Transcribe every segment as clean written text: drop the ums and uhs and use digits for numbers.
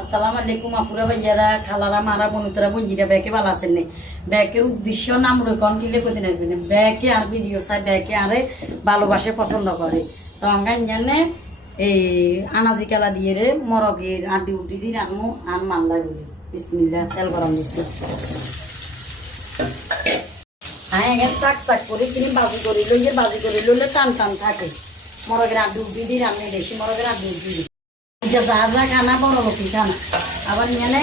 আসসালামু আলাইকুম আপুরা ভাইয়ারা খালারা মারা বনুতরা বঞ্জিরা ব্যাকে ভালো আছেন নি ব্যাকের উদ্দেশ্য নাম রেকন কিলে কইতে নাই ব্যাকে আর ভিডিও চাই ব্যাকে আরে ভালোবাসে পছন্দ করে তো আমরা জানে এই আনাজি কালা দিয়ে রে মরগের আড্ডি উড্ডি দিয়ে রান্নু আন মাল্লা বলি বিসমিল্লাহ তেল গরম দিছি হ্যাঁ শাক শাক করে কিনে বাজি করে লইলে টান টান থাকে মরগের আড্ডি উড্ডি দিয়ে রান্নে দেশি মরগের আড্ডি উড্ডি যা যা খানা বড় লোকই খানা আবার নিয়ে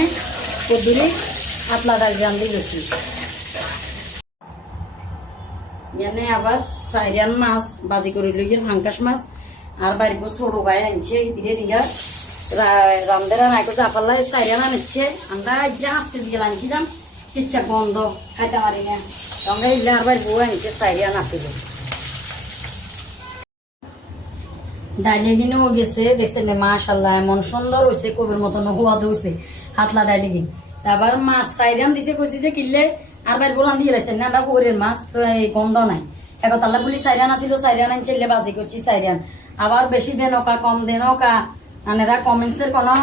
কদ্দুরি পাতলা ডাল জান দিয়েছি এনে আবার সাইরান মাছ বাজি করে লইয়ের ফাঙ্কাস মাছ আর বাড়ির ছোট গায়ে আনছে ধীরে ধীরে রামদেরা নাই করতে আপাল্লাই সাইরান আনছে আমরা যা হাসতে দিকে আনছিলাম কিচ্ছা বন্ধ খাইতে পারি না সঙ্গে ইলে আর বাড়ি বউ আনছে সাইরান আসিল ডাইলে কিনেও গেছে দেখছেন মাশাল্লাহ এমন সুন্দর হয়েছে কবির মতন হুয়াদ হয়েছে হাতলা ডাইলে কিন আবার মাছ সাইরান দিছে কইছি যে কিনলে আর বাইর বলান দিয়ে লাইছেন না আমরা পুকুরের মাছ তো এই গন্ধ নাই একতাল্লা বলি সাইরান আসিল সাইরান আনছিলে বাজি করছি সাইরান আবার বেশি দেন ওকা কম দেন ওকা আনেরা কমেন্টসের কোনো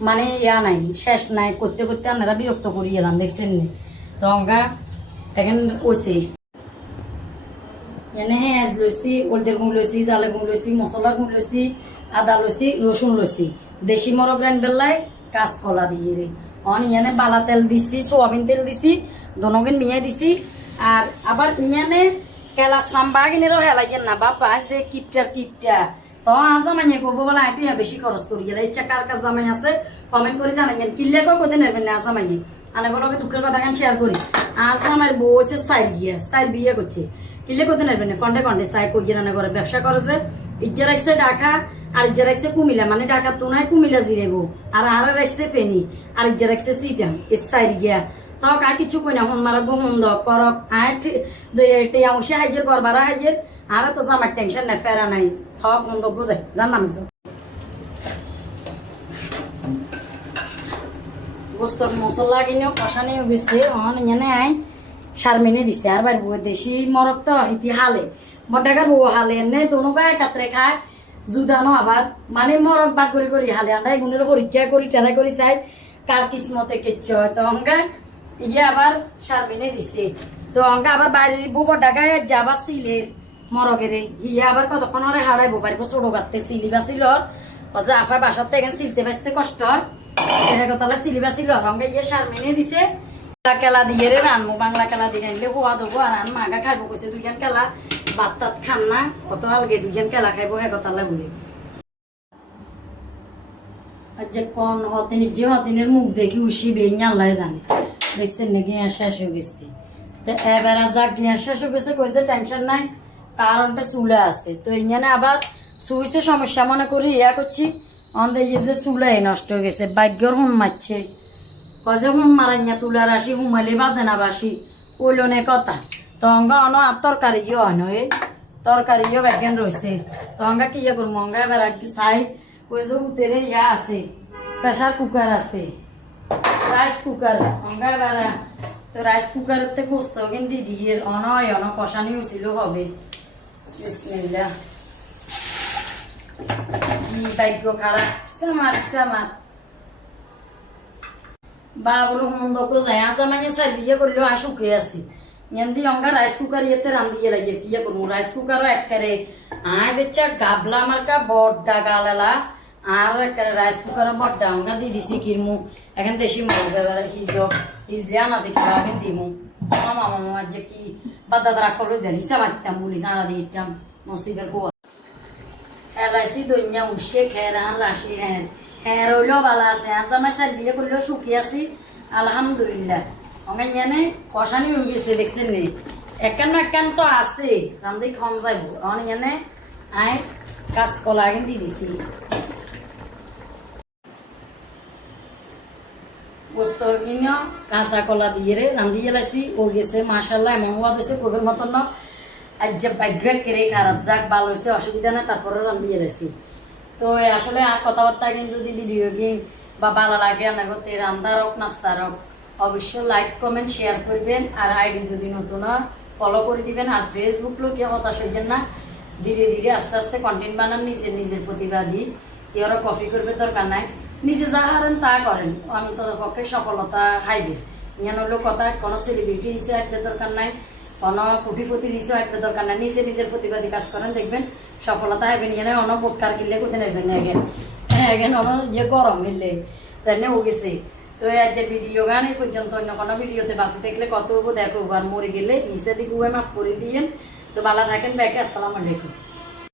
মানে ইয়া নাই শেষ নাই করতে করতে আনেরা বিরক্ত করি এলাম দেখছেন নি তো আমরা এখন কইছি এনে হেঁজ লইছি ওলদের গুণ লইছি জালে গুণ লইছি মশলার গুণ লইছি আদা লইছি রসুন লইছি দেশি মরগ রান বেলায় কাঁচকলা দিয়ে রে অন ইয়ানে বালা তেল দিছি সোয়াবিন তেল দিছি দনগিন মিয়া দিছি আর আবার ইয়ানে কেলা সাম্বা কিনেরও হেলাইয়েন না বাবা যে কিপটা তো জামাই করবো বলে আইটি বেশি খরচ করি গেলে ইচ্ছা কার কার জামাই আছে কমেন্ট করে জানাইয়েন কিনলে কোথায় নেবেন না জামাই আনেগুলোকে দুঃখের কথা কেন শেয়ার করি আর আমার বউ হচ্ছে সাইর বিয়ে করছে কিলে কোথায় নেবেন কন্টে সাই করিয়ে রান্না করে ব্যবসা করেছে ইজ্জা রাখছে ঢাকা আর ইজ্জা রাখছে কুমিল্লা মানে ঢাকা তুনায় কুমিল্লা জিরেবো আর রাখছে ফেনি আর ইজ্জা রাখছে সিটাম এর সাইড গিয়া তক আর কিছু কই না হন মারা বন্ধ করক আর টিয়ামুষে হাইয়ের গরবারা হাইয়ের আর তো আমার টেনশন নাই ফেরা নাই থক বন্ধ বুঝাই জানলাম গোস্ত মশলা কিনেও কষানিও গেছে অন এনে আই শারমিনে দিছে আর বাইর বউ দেশি মরক তো ইতি হালে বটাকার বউ হালে এনে দোনো গায়ে কাতরে খায় জুদানো আবার মানে মরক বাগ করি হালে আন্ডা এগুলোর পরীক্ষা করি টেরা করি চাই কার কিসমতে কেচ্ছে হয় তো অঙ্কা ইয়ে আবার শারমিনে দিছে তো অঙ্কা আবার বাইরের বউ বটাকায় যাবা সিলের মরগের ইয়ে আবার কতক্ষণ ওরে হারাইবো পারিব ছোট গাতে সিলি বাছিল যে আপার বাসার থেকে সিলতে বাঁচতে কষ্ট হয় তাহলে সিলি বাছিল অঙ্কা ইয়ে শারমিনে দিছে কেলা দিয়ে রে রানবো বাংলা কেলা দিয়ে আনলে হওয়া দেবো আর আন মাগা খাইবো কইছে দুইজন কেলা ভাত তাত খান না কত আলগে দুইজন কেলা খাইবো হে কথালে বলি যে কোন হতিন যে হতিনের মুখ দেখি উসি বেইন আল্লাহ জানে দেখছেন নাকি শেষ হয়ে গেছি তো এবার যাক শেষ হয়ে গেছে কইছে টেনশন নাই কারণটা চুলে আছে তো এখানে আবার সুইছে সমস্যা মনে করি ইয়া করছি অন্ধে ইয়ে যে চুলে নষ্ট হয়ে গেছে ভাগ্যর হুম মারছে কজে হুম মারাইয়া তুলার আসি হুমাইলে বাজে না বাসি ওইল নে কথা তো অঙ্গা অন আর তরকারিও হয় নয় তরকারিও ব্যাজ্ঞান রয়েছে তো অঙ্গা কি ইয়ে করবো অঙ্গা এবার চাই ওই যে উতেরে ইয়া আছে প্রেশার কুকার আছে রাইস কুকার অঙ্গা এবার তো রাইস কুকারের গোস্ত কিন্তু দিয়ে অনয় কষানি হয়েছিল হবে বিসমিল্লাহ কি ভাগ্য খারাপ আমার বা বলো মন্দক যায় আজ আমি স্যার বিয়ে করলেও আর শুকিয়ে আছি এমনি অঙ্গা রাইস কুকার ইয়েতে রান্ধিয়ে লাগে বিয়ে করবো রাইস কুকারও একবারে আজ ইচ্ছা গাবলা আমার কা বড্ডা গালালা আর একবারে রাইস কুকারও বড্ডা অঙ্গা দিয়ে দিছি কিরমু এখন দেশি মরগ এবার হিজলে আনা যে কিবা আমি দিমু মামা যে কি বাদা দ্বারা করলো দেন হিসাব আইতাম বলি জানা দিয়ে ইটাম নসিবের গোয়া এলাইছি দইয়া উঠছে খেয়ে রান রাশি হ্যাঁ রইলেও ভালো আছে আজ আমার স্যার বিয়ে করলেও সুখী আছি আলহামদুলিল্লাহ অঙ্গে জানে কষানি হয়ে গেছে দেখছেন নি একান তো আছে রান্ধি কম যাইব অনেক জানে আই কাঁচকলা আগে দিয়ে দিছি বস্তু কিনে কাঁচা কলা দিয়ে রে রান্ধি গেলাইছি ও গেছে মাশাল্লাহ এমন হওয়া দিয়েছে কবির মতন আজ যে ভাগ্য কেড়ে খারাপ যাক ভালো হয়েছে অসুবিধা নাই তারপরে রান্ধি গেলাইছি তো আসলে আর কথাবার্তা কিন্তু যদি ভিডিও গেম বা ভালো লাগে না করতে রান্না হোক নাস্তা হোক অবশ্যই লাইক কমেন্ট শেয়ার করবেন আর আইডি যদি নতুন ফলো করে দিবেন আর ফেসবুক লোকে হতাশ হইবেন না ধীরে ধীরে আস্তে আস্তে কন্টেন্ট বানান নিজের প্রতিবাদী কেউ কপি করবে দরকার নাই নিজে যা হারেন তা করেন, অন্তত পক্ষে সফলতা হাইবে। ইয়ান হলো কথা, কোনো সেলিব্রিটি হিসেবে আসবে দরকার নাই, কোনো কোটিপতির হিসেবে আসবে দরকার নাই, নিজে নিজের প্রতিবাদী কাজ করেন, দেখবেন সফলতা হাইবেন। ইয়ানে অন বোটকার কিনলে কোথায় নেবেন না এগেন এগেন অন যে গরম মিললে তাই ও গেছে। তো আজ যে ভিডিও গান এই পর্যন্ত, অন্য কোনো ভিডিওতে বাঁচে দেখলে কত দেখো আর মরে গেলে নিচে দিকে মাফ করে দিয়েন। তো ভালো থাকেন, ব্যাকে আসসালামু আলাইকুম।